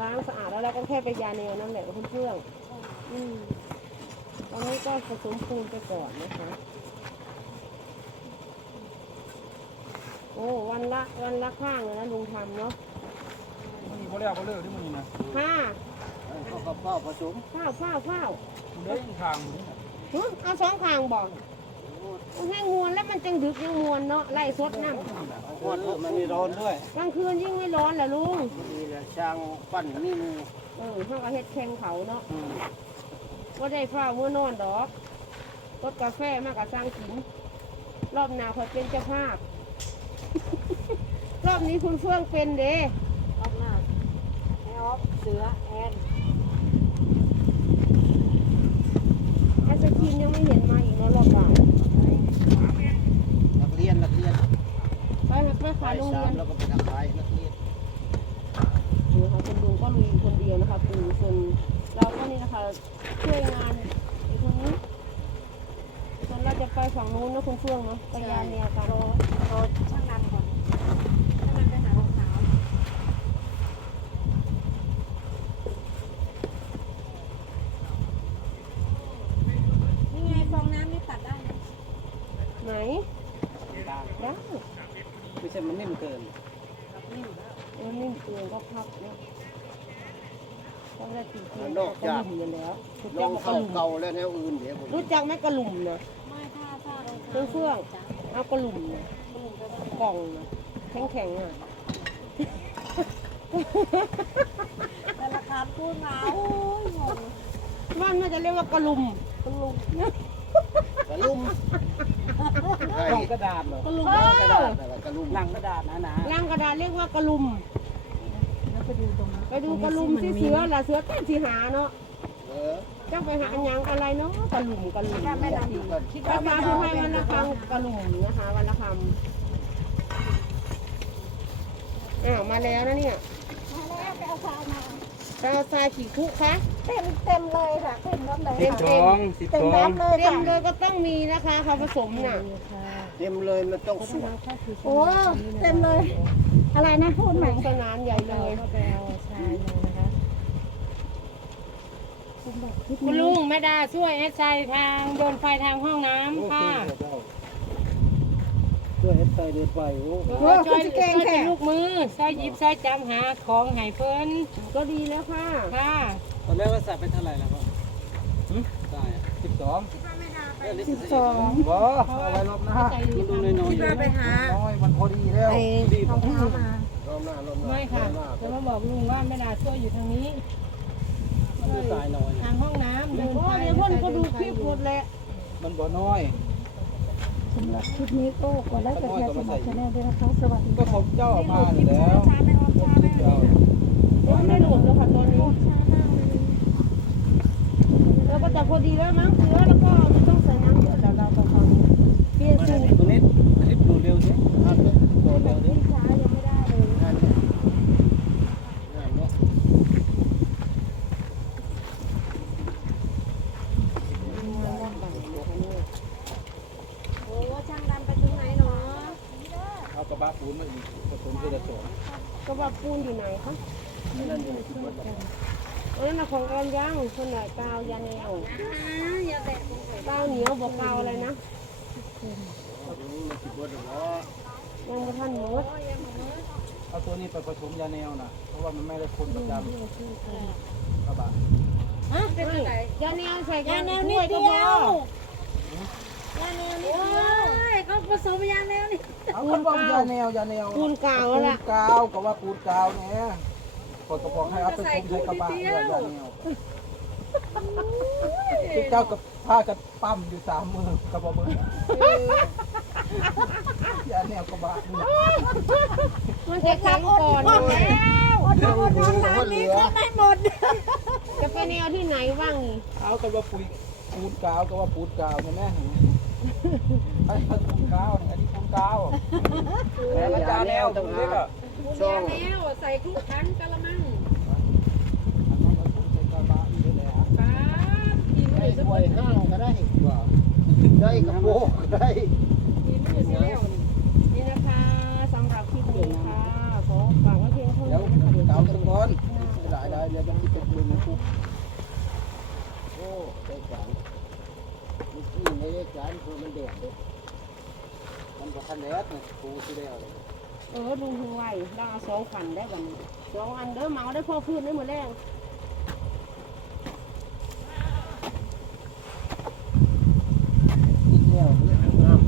ล้างสะอาดแล้วเราก็แค่ไปยาแนวนั่นแหละเพื่อนๆอืมตอนนี้ก็ผสมปูนไปก่อนนะคะ โอ้วันละวันละข้างเลยนะลุงทำเนาะมันนี่เขาเรียกเขาเลิกที่มันนี่นะห้าเขาก็เฝ้าผสมข้าวข้าวข้าวมันเดินทางมันนี่นะหึเอาสองข้างบอก ให้มวนแล้วมันจังดึกยังมวนเนาะไล่สดน้เอาหมดมันมีร้อนด้วยำกลางคืนยิ่งไม่ร้อนแหละลุงมีแหละช่างปั้นนี่มือเออเขาก็เฮ็ดแข่งเขาเนาะอืมว่าได้ฟ้าเมื่อนอนดอกรถกาแฟมากกับสร้างกินรอบหน้าคอยเป็นเจ้าภาพ รอบนี้คุณเฟื่องเป็นเด้ออกหน้าไอออฟเสือแอนไอศครีมยังไม่เห็นมาอีกเนาะรอบบ่าย นักเรียนนักเรียน ไป ไปขายโรงเรียนแล้วก็ไปทำขายนักเรียนนี่นะคะคุณลุงก็ลุยคนเดียวนะคะปูส่วนเราก็นี่นะคะช่วยงานอยู่ตรงนี้ส่วนเราจะไปฝั่งนู้นนะคุณเฟื่องเนาะไปยานแนวกันโรโรช่างดำก่อนช่างดำไปหารองเท้านี่ไงฟองน้ำนี่ตัดได้นะ ไหน ได้ ได้ ไม่ใช่มันนิ่มเกิน เออนิ่มเกินก็พับเนี่ย ต้องได้ตีเทียนอกจาก หลุมกันแล้วรู้ลจัอกงกระเข้าหลุมเก่าแล้วแนวอื่นเดี๋ยวผมรู้จักไหมกระหลุมเนะไม่ถ้าถ้ารองเครื่เท้าองเฟื่องจ้ะเอากระหลุมเนะกระหลุมก็ได้กล่องเนาะแข็งแข็งๆอะแต่ราคาพูดมาโอ้ยงงบ้านน่าจะเรียกว่ากระหลุมกระหลุมกระลุ่มใช่ต้องกระดาษเหรอกระหลุมกระดาษนั่นแหละกระลุ่มลังกระดาษนะนะล่างกระดาษเรียกว่ากระหลุม ไปดูตรงนั้นไปดูกระหลุมที่เสือล่ะเสือเต้นสีหาเนาะเออจ้าไปหาหยังอะไรเนาะกระหลุมกระหลุมถ้าไม่นำคิดว่ามาทุกให้วันละคำกระหลุมนะคะวันละคำอ้าวมาแล้วนะเนี่ยมาแล้วไปเอาทรายมา ตาทรายกี่คุคะเต็มเต็มเลยค่ะเต็มน้ำเลยสิบสองสิบเต็สมองน้ำเลยเต็มค่ะเลยก็ต้องมีนะคะเขาผสมน่ะเต็มเลยมันต้องสุกโอ้เต็มเลย อะไรนะพูดใหม่สนานใหญ่เลยคุณลุงแม่ดาช่วยแอดไซด์ทางโยนไฟทางห้องน้ำค่ะ ช่วยให้ไตเดือดไฟโอ้โอ้ช่วยช่วยเป็นลูกมือช่วยหยิบช่วยจำหาของหายเพิ่นก็ดีแล้วค่ะค่ะตอนแรกว่าใส่ไปเท่าไหร่แล้วก็ใช่สิบสองสิบสองบ่เอาไว้รอบหน้าใจดีดูค่ะน้อยๆคิดว่าไปหาน้อยมันพอดีแล้วไอ้รองเท้ามารอบหน้ารอบหน้าไม่ค่ะจะมาบอกลุงว่าแม่ดาช่วยอยู่ทางนี้ทางห้องน้ำเดินโอ้ไปเดี๋ยวพ่นก็ดูคลิปหมดแหละมันบ่น้อย สำหรับคลิปนี้ก็กดไลค์กดแชร์สมัครชาแนลด้วยนะคะสวัสดีก็ของเจ้าเอามาอยู่แล้วช้าไม่ออมช้าไม่เจ้าโอ้ไม่หลุดแล้วค่ะตอนนี้ช้ามากเลยแล้วก็จะพอดีแล้วมั้งเสือแล้วก็ไม่ต้องใส่น้ำเยอะแต่เราตอนนี้เปลี่ยนสูตร ตัวนี้คลิปดูเร็วสิอันนี้ดูเร็วดิ ช้ายังไม่ได้เลย งานเนี่ยงานเนาะ โอ้ช่างดำไปถึงไหนเนาะ เอากระบะปูนมาอีกผสมเกลือสอง กระบะปูนอยู่ไหนคะ อันนั้นอยู่ที่บนนั้น อันนั้นนะของอ อนยังคนไหนกาวยาแนวอย่าแตะตรงไหนกาวเหนียวบอกกาวอะไรนะยังไม่ทันหมดเอาตัวนี้ไปผสมยาแนวนะเพราะว่ามันไม่ได้คนประจำกระบะฮะยาแนวใส่ยาแนวนิวดยเดีก็ยวยาแนวนิดเดียวเขาผสมยาแนวนี่เอาคนว่ายาแนวยาแนวปูนกาวปูนล่ะกาวก็ว่าปูนกาวเนี่ยคนก็บอกให้เอาไปผสมใช้กระบะยาแนว ที่เจ้ากับผ้ากับปั้มอยู่สามมือกระบอกมือยาแนวกระบะนี่มันจะแข็งก่อนอยู่แล้วอดทนอดทนร้านนี้ก็ไม่หมด จะไปแนวที่ไหนบ้างนี่เอาก็ว่าปุ๋ยปูนกาวก็ว่าปูนกาวเนี่ยแม่ไอ้ปูนกาวเนี่ยอันนี้ปูนกาวแล้วก็ยาแนวตรงนี้ก็ช่องแล้วใส่คลุกคันกะละมัง อันนั้นก็ปูนใช้กระบะนี่แหละ ป้า ทีมืได้อถ้วยห้างก็ได้ได้กระโปงก็ได้ทีมือสิแล้วนี่นะคะสำหรับคลิปนี้ค่ะขอฝากไว้เพียงเท่านี้นะคะเดี๋ยวเกาตะกอนได้แล้วยังคิดเป็นปืนคุกโอ้ได้การนี่กินได้การคือมันเด็ดเด็ดมันบ่ทันแดดนี่ปูสิแล้วเลยเออลุงถึงไหวเราเอาสองขันได้บันสองอันเด้อเมาได้พ่อพื้นได้หมดแรง นิดเดียวนี่งาม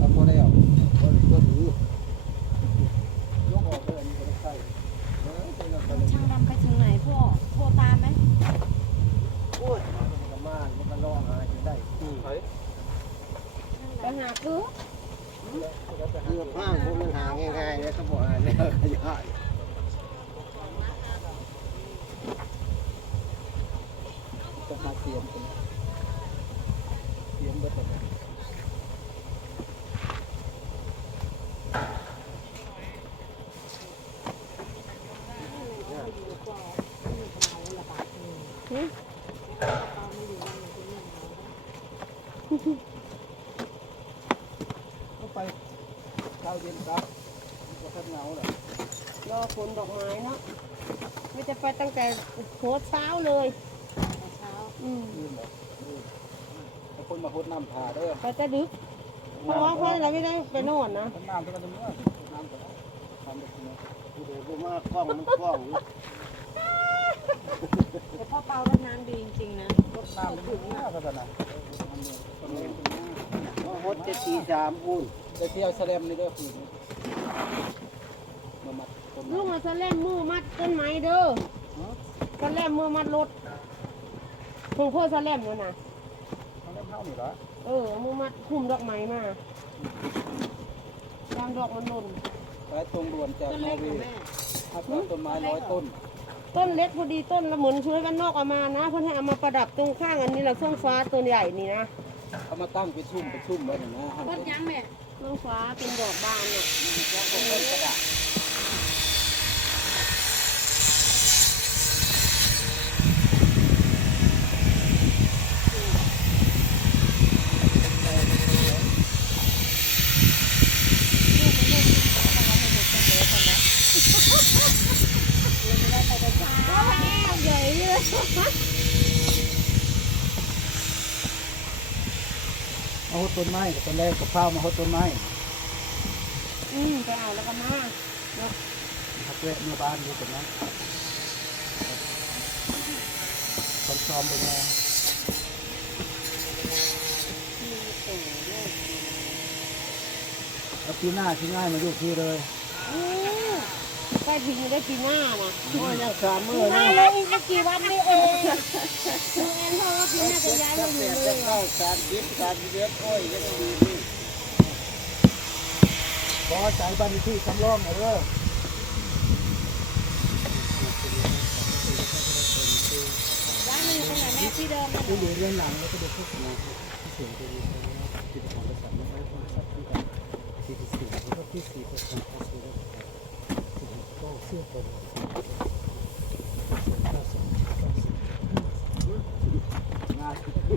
ทำโมเดล คนก็ดี ยกออกเลยอันนี้ก็ได้ใส่เออใส่แล้วก็เลย ช่างดำไปถึงไหนพ่อโทรตามไหม โอ้ยมันก็มามันก็รอหาจนได้ เฮ้ย ไปหาคือ คือผ้าพวกมันหาง่ายๆเลยเขาบอกอ่านแล้วขยายจะหาเสียมเป็นเสียมเบิดเลย ก็ไป เช้าเย็นครับก็ทัดเหงาเลยรอฝนดอกไม้เนาะไม่จะไปตั้งแต่หัวเช้าเลยเช้าอืมยืนเลยแต่คนมาพดน้ำทาเด้อไปจะดึกเพราะว่าเพราะเราไม่ได้ไปนอนนะทั้งน้ำทั้งกันทั้งเมื่อน้ำก็ได้ทำแบบนี้ผู้ใดผู้มากล้องมันกล้องแต่พ่อเปารดน้ำดีจริงๆนะรดน้ำถึงหน้าก็จะนะมันเนี่ ยตรงนี้ตรงนี้มาฮดจะตีสามพูนจะเที่ยวแสลมนี่เด้อคือมามัดต้นลูกมาจะเล่นมือมัดต้นไม้เด้อจะเล่นมือมัดรถคุณพ่อจะเล่นอยู่นะเขาเล่นเท่านี่เหรอเออมือมัดคุมดอกไม้มาตามดอกมันหล่นไปตรงด่วนจากนอร์เวย์หักต้นไม้ร้อยต้นต้นเล็กพอดีต้นละเหมือนช่วยกันนอกเอามานะ เพื่อให้เอามาประดับตรงข้างอันนี้เราเฟื่องฟ้าต้นใหญ่นี่นะ เขามาตั้งไป็นซุ่มไป็นซุ่มไว้หนึ่งนะหันต้นยังแม่เฟื่องฟ้าเป็นดอกบานเน่ะระดาษ ใหญ่เลย เอาต้นไม้กับต้นแรกกับข้าวมาเอาต้นไม้อืมไปเอาแล้วก็มาหักแวะเมื่อบ้านดูกันนะคนซ้อมเป็นไงแล้วปีหน้าที่ง่ายมาอยู่ที่เลยอู้ใกล้ถึงได้ปีหน้านะโอ้ยยังสามมือปีหนะน้าแล้วอีกไม่กี่วันนี่เองดูแอนเพราะว่าปีหน้าจะย้ายมาอยู่เลจะยเข้าสามสิบสามสิบเอ็ดโอ้ยยังดีนี่บอสายบ้านที่สำรองหน่อยเด้อร้านมันอยู่ตรงไหนแม่ที่เดิมมันที่อยู่เรื่องหลังแล้วก็ดูโฆษณาที่เสียงตัวนี้กิจการบริษัทไม่ไว้บริษัทที่กันที่ที่สี่แล้วก็ที่สี่เป็นการค้าซื้อก็เสื้อตัว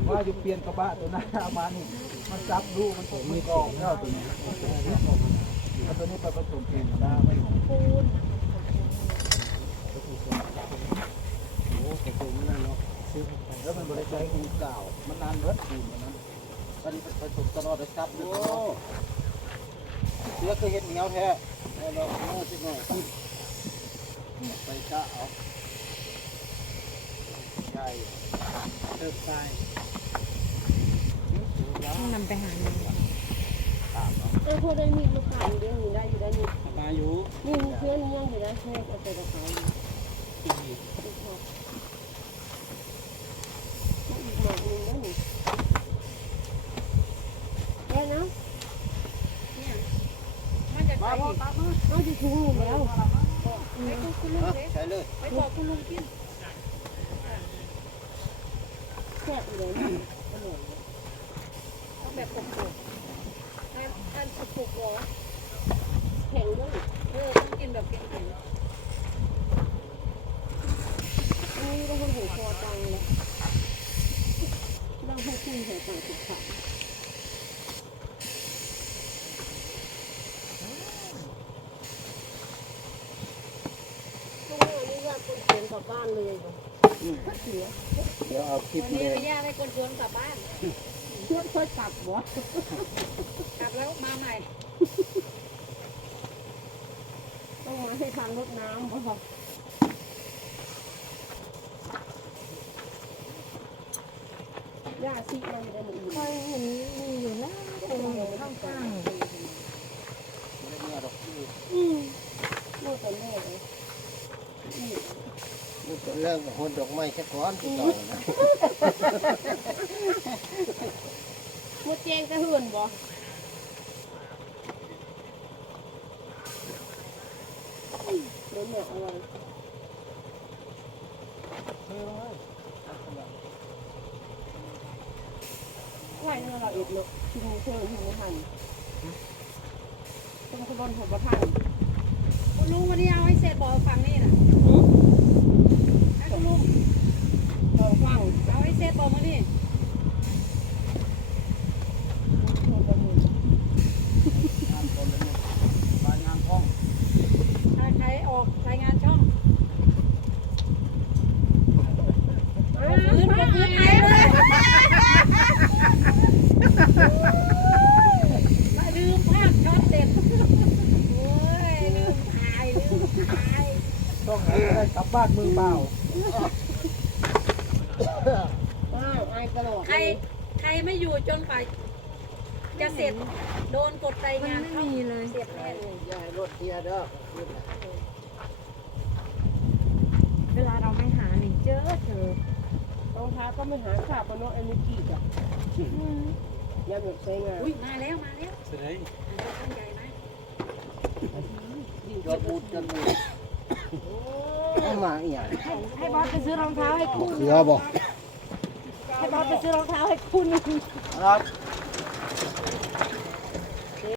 ว่า อยู่เปลี่ยนกระบะตัวนั้นมานี่มันจับดูมันผมไม่กองแล้วตัวนี้แล้วตัวนี้ไปผสมเองนะไม่ของปูนโอ้กระตุ้นนั่นเนาะแล้วมันบริใจคูเก่ามันนานเบิดคูนนั้นตอนนี้ไปผสมตลอดเลยครับโอ้เสือเคยเห็นเงาแท้ให้วเราโอ้สิหน่อยไปซะเอาใช่เติมตายต้อง นไปหาหนเออพอได้มีลูกค้าอยู่ได้มีได้อยู่ได้นี่มาอยู่นี่มีเพื่อนยังอยู่นะให้เอาไปกับเขาอีกหมากหนึ่งแล้วนี่แล้วนะมันจะไปอีกเอาที่ถุงอยู่แล้วใช่เลยไปบอกคุณลุงกินแซ่บเลยอร่อยเอา แบบปกๆอันอันสุกๆเหรอแข็งด้วยเออต้องกินแบบแข็งอันนี้ต้องคนหัวคอตังเลยต้องให้ขึ้นหัวตังสุดขาคนเขียนกลับบ้านเลยบ่เสียเดี๋ยวเอาคลิปวันนี้ยไปย่าให้คนชวนกลับบ้าน พื่อนเคยกลับบ่กลับแล้วมาใหม่ ต้องมาให้ทันรดน้ำบ่ย่าซีมันได้หมดคอยเห็นมีอยู่นะตรงข้างข้างไม่ได้เมื่อดอกที่อืมลูกกับแม่เลยนี่นี่เป็นเรื่องของคนดอกไม้แค่ก้อนที่ต่อนะ ดแจ้งจะหื่นบ่เดี๋ยวแม่เอาไว้ไหวเนื้อเราเอ็ดเนาะชิมเชื่อชิมไม่ทันต้องขบวนหัวประทันคุณลุงวันนี้เอาให้เสร็จบอกฟังนี่นะให้คุณลุง ลองฟัง เอาให้เสร็จบอกมานี่ งานคนละหนึ่งรายงานห้อง ถ้าใครออกรายงานช่องพื้นกับพื้นไอเลยลืมภาพช็อตเด็ดโอ้ยลืมถ่ายลืมถ่าย ต้องหา ได้กลับบ้านมือเปล่าอ้าวไอ้ตลอดใครใครไม่อยู่จนกว่าจะเสร็จโดนกดรายมันงานไม่ช่องมีเลยเสร็จแน่เลยยายรถเทียเด้อเวลาเราไม่หาหนิเจอเจอรองเท้าก็ไม่หาขาบปะเนาะไอ้มิกกี้จ้ะยามแบบใช้งานอุ้ยมาแล้วมาแล้วแสดงต้นใหญ่นะจอดบูดจอดบูด เอามาอีกอย่างให้บอสไปซื้อรองเท้าให้คุณเสือบอก ให้บอสไปซื้อรองเท้าให้คุณ ครับ